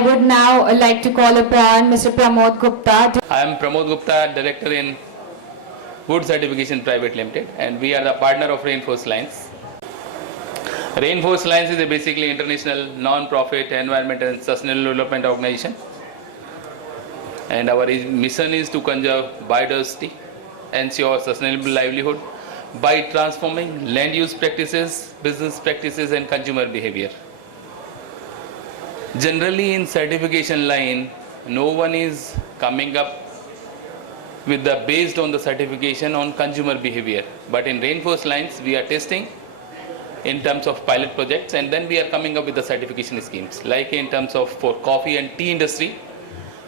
I would now like to call upon Mr. Pramod Gupta. I am Pramod Gupta, Director in Wood Certification Private Limited, and we are the partner of Rainforest Alliance. Rainforest Alliance is a basically international non-profit environment and sustainable development organization, and our mission is to conserve biodiversity, ensure sustainable livelihood by transforming land use practices, business practices, and consumer behavior. Generally, in certification line, no one is coming up with the based on the certification on consumer behavior. But in Rainforest Alliance, we are testing in terms of pilot projects, and then we are coming up with the certification schemes. Like in terms of for coffee and tea industry,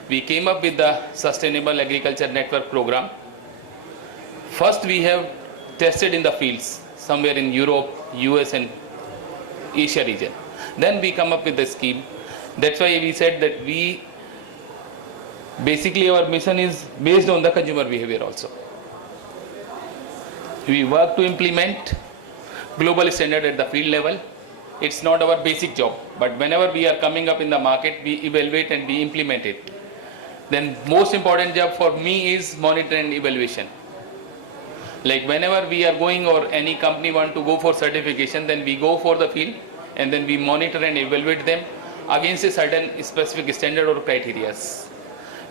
we came up with the Sustainable Agriculture Network program. First, we have tested in the fields somewhere in Europe, US, and Asia region. Then we come up with the scheme. That's why we said that we basically our mission is based on the consumer behavior also. We work to implement global standard at the field level. It's not our basic job, but whenever we are coming up in the market, we evaluate and we implement it. Then most important job for me is monitor and evaluation. Like whenever we are going or any company want to go for certification, then we go for the field and then we monitor and evaluate them against a certain specific standard or criteria.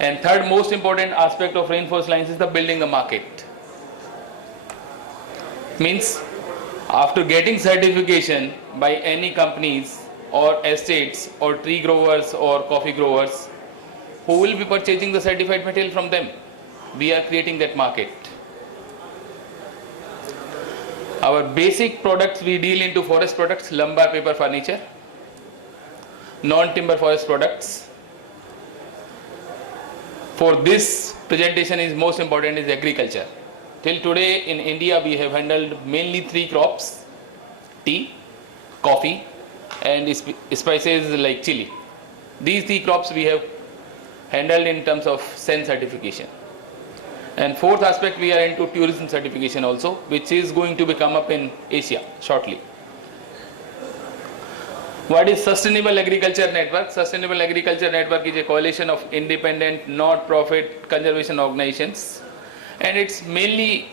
And third most important aspect of Rainforest Alliance is the building the market. Means after getting certification by any companies or estates or tree growers or coffee growers who will be purchasing the certified material from them, we are creating that market. Our basic products, we deal into forest products, lumber, paper, furniture, non-timber forest products. For this presentation is most important is agriculture. Till today in India we have handled mainly 3 crops: tea, coffee, and spices like chili. These 3 crops we have handled in terms of SEN certification. And fourth aspect, we are into tourism certification also, which is going to be come up in Asia shortly. What is Sustainable Agriculture Network? Sustainable Agriculture Network is a coalition of independent, not-profit conservation organizations, and it's mainly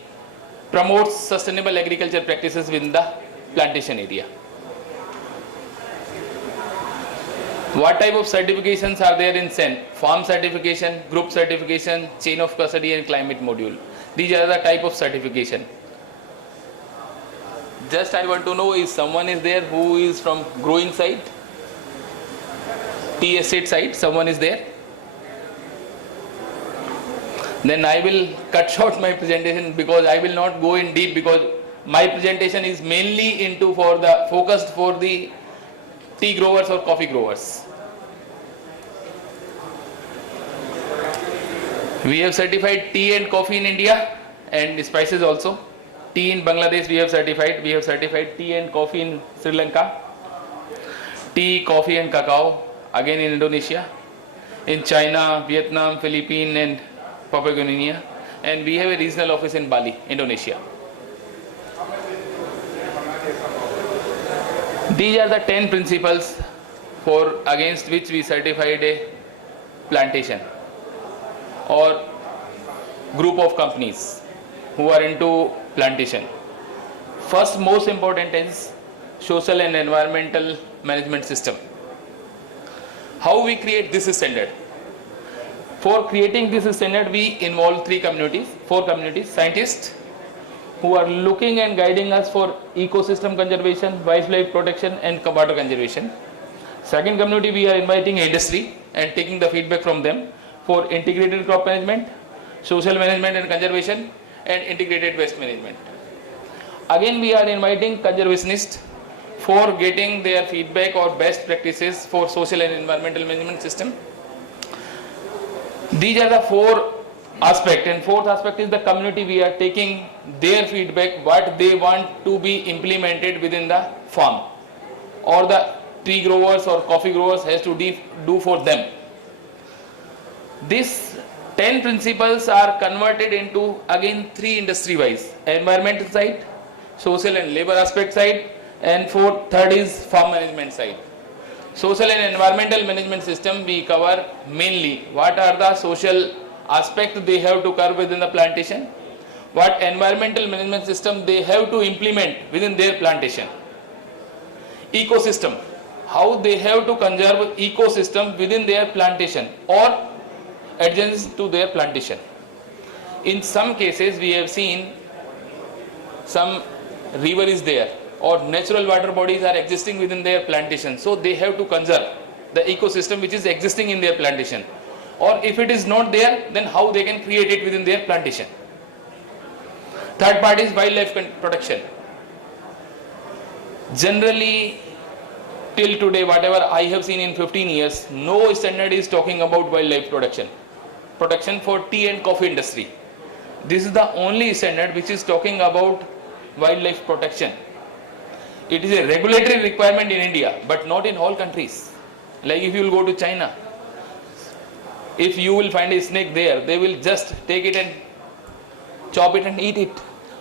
promotes sustainable agriculture practices within the plantation area. What type of certifications are there in SEN? Farm certification, group certification, chain of custody, and climate module. These are the type of certification. Just I want to know if someone is there who is from growing side, tea estate side, someone is there. Then I will cut short my presentation because I will not go in deep because my presentation is mainly into for the focused for the tea growers or coffee growers. We have certified tea and coffee in India and spices also. Tea in Bangladesh we have certified tea and coffee in Sri Lanka, tea, coffee and cacao again in Indonesia, in China, Vietnam, Philippines and Papua New Guinea, and we have a regional office in Bali, Indonesia. These are the 10 principles for against which we certified a plantation or group of companies who are into plantation. First most important is social and environmental management system. How we create this standard? For creating this standard we involve 4 communities, scientists who are looking and guiding us for ecosystem conservation, wildlife protection and water conservation. Second community, we are inviting industry and taking the feedback from them for integrated crop management, social management and conservation, and integrated waste management. Again we are inviting conservationists for getting their feedback or best practices for social and environmental management system. These are the 4 aspects, and fourth aspect is the community. We are taking their feedback, what they want to be implemented within the farm or the tea growers or coffee growers has to do for them. These 10 principles are converted into again 3 industry wise: environmental side, social and labor aspect side, and third is farm management side. social and environmental management system, we cover mainly what are the social aspects they have to cover within the plantation, what environmental management system they have to implement within their plantation, ecosystem, how they have to conserve ecosystem within their plantation or adjacent to their plantation. In some cases we have seen some river is there or natural water bodies are existing within their plantation, so they have to conserve the ecosystem which is existing in their plantation, or if it is not there, then how they can create it within their plantation. Third part is wildlife protection. Generally till today, whatever I have seen in 15 years, no standard is talking about wildlife protection for tea and coffee industry. This is the only standard which is talking about wildlife protection. It is a regulatory requirement in India, but not in all countries. Like if you will go to China, if you will find a snake there, they will just take it and chop it and eat it.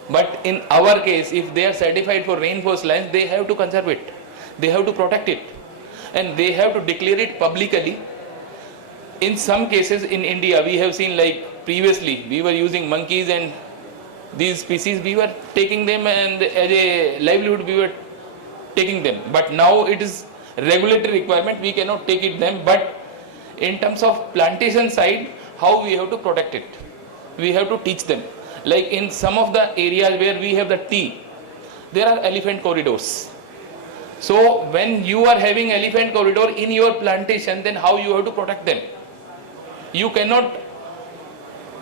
But in our case, if they are certified for rainforest lands, they have to conserve it, they have to protect it, and they have to declare it publicly. In some cases in India, we have seen, like previously we were using monkeys and these species, we were taking them and as a livelihood we were taking them, but now it is regulatory requirement, we cannot take it them. But in terms of plantation side, how we have to protect it, we have to teach them. Like in some of the areas where we have the tea, there are elephant corridors. So when you are having elephant corridor in your plantation, then how you have to protect them? You cannot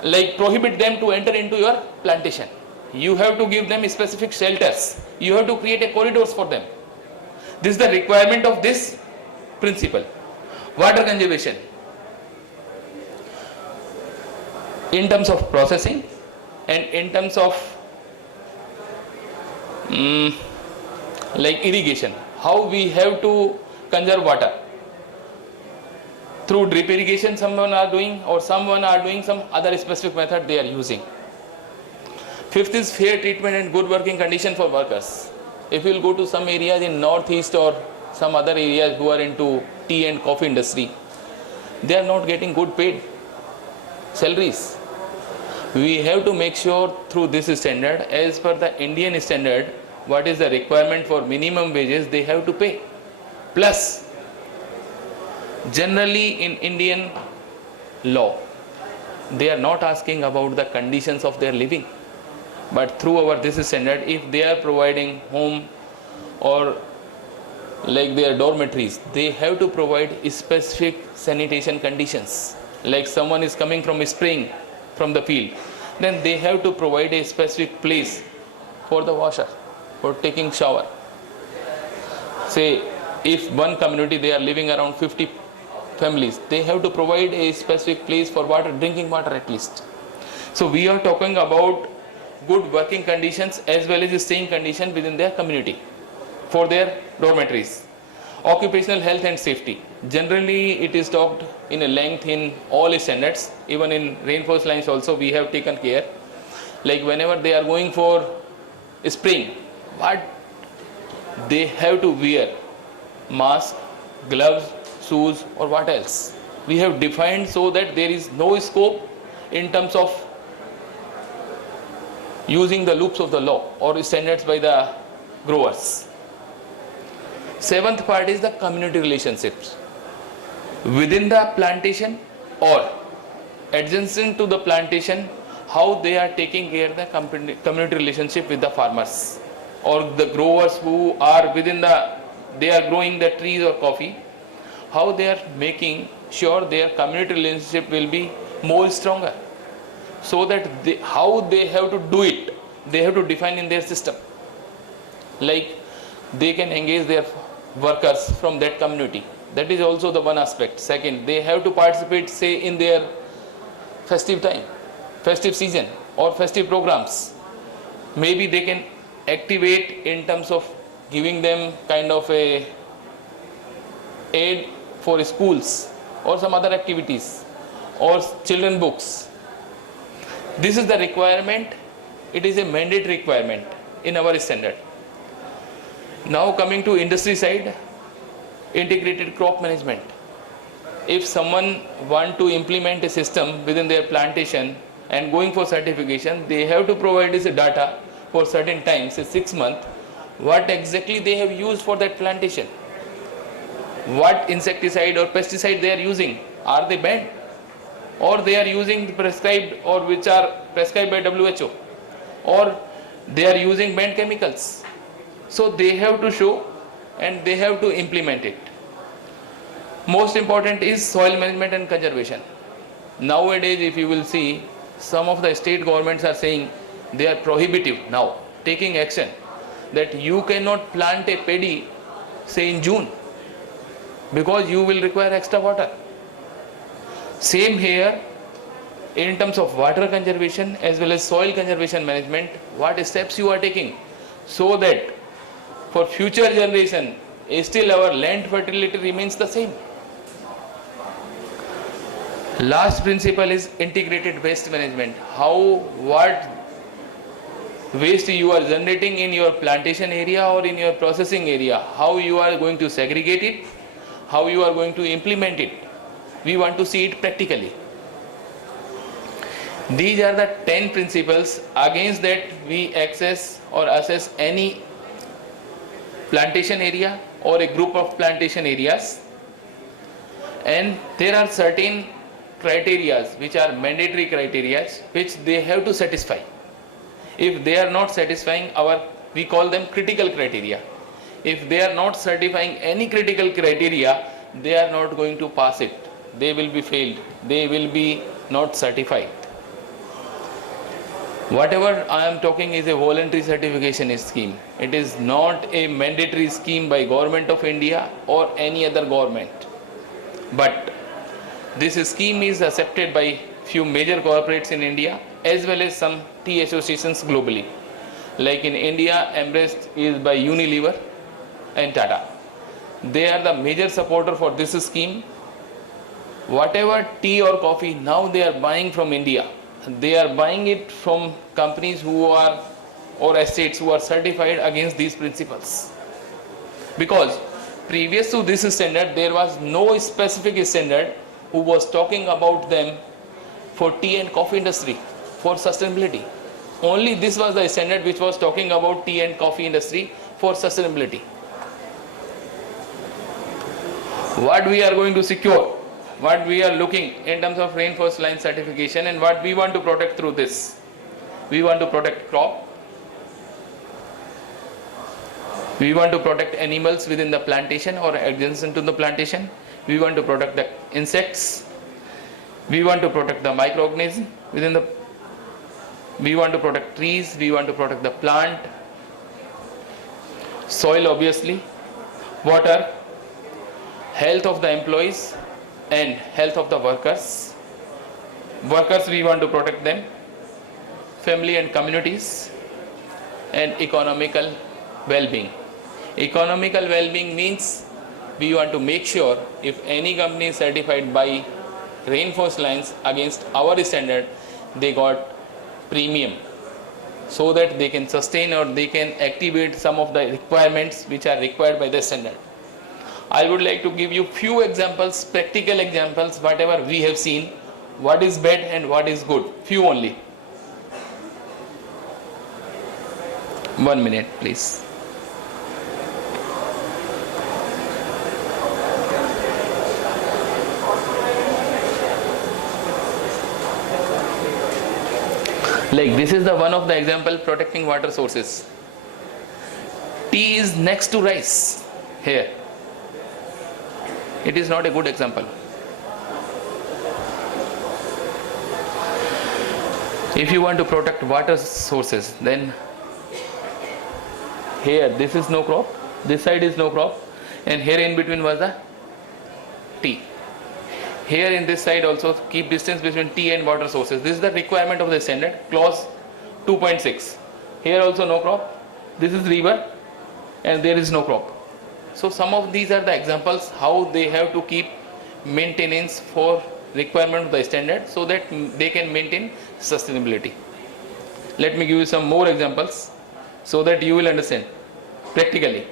like prohibit them to enter into your plantation. You have to give them specific shelters. You have to create a corridors for them. This is the requirement of this principle. Water conservation. In terms of processing and in terms of like irrigation, how we have to conserve water. Through drip irrigation someone are doing, or someone are doing some other specific method they are using. Fifth is fair treatment and good working condition for workers. If you will go to some areas in northeast or some other areas who are into tea and coffee industry, they are not getting good paid salaries. We have to make sure through this standard, as per the Indian standard, what is the requirement for minimum wages they have to pay. Plus, generally in Indian law, they are not asking about the conditions of their living, but through our this standard, if they are providing home or like their dormitories, they have to provide specific sanitation conditions. Like someone is coming from spraying from the field, then they have to provide a specific place for the washer, for taking shower. Say if one community they are living around 50 families, they have to provide a specific place for water, drinking water at least. So we are talking about good working conditions as well as staying condition within their community for their dormitories. Occupational health and safety. Generally it is talked in a length in all standards, even in rainforest lines also we have taken care. Like whenever they are going for spraying, what they have to wear, mask, gloves, shoes, or what else. We have defined so that there is no scope in terms of using the loops of the law or standards by the growers. Seventh part is the community relationships within the plantation or adjacent to the plantation, how they are taking care of the community relationship with the farmers or the growers who are within they are growing the trees or coffee, how they are making sure their community relationship will be more stronger, so that how they have to do it, they have to define in their system. Like they can engage their workers from that community. That is also the one aspect. Second, they have to participate, say, in their festive time, festive season or festive programs. Maybe they can activate in terms of giving them kind of a aid for schools or some other activities or children books. This is the requirement. It is a mandatory requirement in our standard. Now coming to industry side, integrated crop management. If someone want to implement a system within their plantation and going for certification, they have to provide this data for certain times, say 6 months, what exactly they have used for that plantation, what insecticide or pesticide they are using, are they banned, or they are using the prescribed or which are prescribed by WHO, or they are using banned chemicals. So they have to show and they have to implement it. Most important is soil management and conservation. Nowadays, if you will see, some of the state governments are saying they are prohibitive now, taking action that you cannot plant a paddy, say in June, because you will require extra water. Same here in terms of water conservation as well as soil conservation management, what steps you are taking so that for future generation still our land fertility remains the same. Last principle is integrated waste management. What waste you are generating in your plantation area or in your processing area, how you are going to segregate it, how you are going to implement it. We want to see it practically. These are the 10 principles. Against that we access or assess any plantation area or a group of plantation areas, and there are certain criteria which are mandatory criteria which they have to satisfy. If they are not satisfying we call them critical criteria. If they are not satisfying any critical criteria, they are not going to pass it. They will be failed. They will be not certified. Whatever I am talking is a voluntary certification scheme. It is not a mandatory scheme by Government of India or any other government. But this scheme is accepted by few major corporates in India as well as some tea associations globally. Like in India, embraced is by Unilever and Tata. They are the major supporter for this scheme. Whatever tea or coffee now they are buying from India, they are buying it from companies who are or estates who are certified against these principles. Because previous to this standard, there was no specific standard who was talking about them for tea and coffee industry for sustainability. Only this was the standard which was talking about tea and coffee industry for sustainability. What we are going to secure, what we are looking in terms of reinforced line certification, and what we want to protect through this. We want to protect crop. We want to protect animals within the plantation or adjacent to the plantation. We want to protect the insects. We want to protect the microorganisms within the. We want to protect trees. We want to protect the plant. Soil, obviously. Water. Health of the employees and health of the workers. Workers, we want to protect them. Family and communities. And economical well-being. Economical well-being means we want to make sure if any company is certified by reinforced lines against our standard, they got premium so that they can sustain or they can activate some of the requirements which are required by the standard. I would like to give you few examples, practical examples, whatever we have seen, what is bad and what is good, few only. 1 minute, please. Like this is the one of the example protecting water sources. Tea is next to rice here. It is not a good example. If you want to protect water sources, then here this is no crop, this side is no crop, and here in between was the tea. Here in this side also keep distance between tea and water sources. This is the requirement of the standard, clause 2.6. Here also no crop, this is river and there is no crop. So some of these are the examples how they have to keep maintenance for requirement of the standard so that they can maintain sustainability. Let me give you some more examples so that you will understand practically.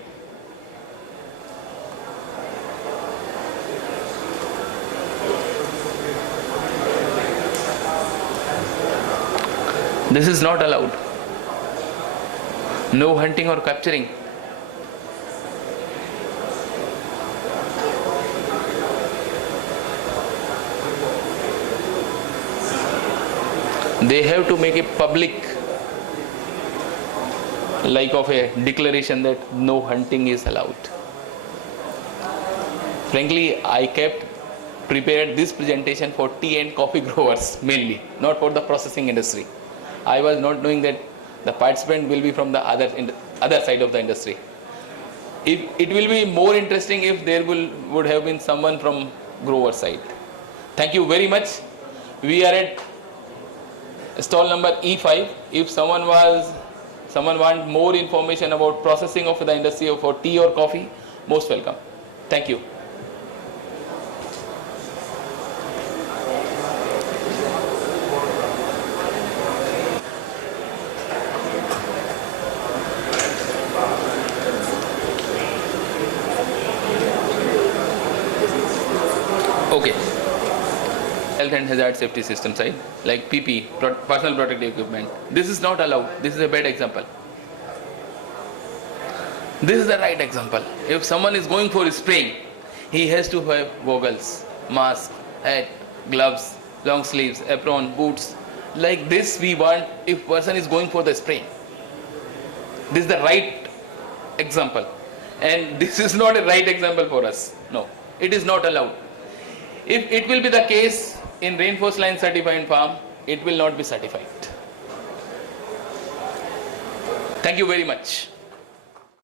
This is not allowed. No hunting or capturing. They have to make a public, like of a declaration that no hunting is allowed. Frankly, I kept prepared this presentation for tea and coffee growers mainly, not for the processing industry. I was not knowing that the participant will be from the other side of the industry. It will be more interesting if there would have been someone from grower side. Thank you very much. We are at stall number E5. If someone want more information about processing of the industry for tea or coffee, most welcome. Thank you. Okay. Health and hazard safety system side, like PP, personal protective equipment. This is not allowed. This is a bad example. This is the right example. If someone is going for spraying, he has to have goggles, mask, hat, gloves, long sleeves, apron, boots. Like this we want if person is going for the spraying. This is the right example. And this is not a right example for us. No, it is not allowed. If it will be the case in Rainforest Line certified farm, it will not be certified. Thank you very much.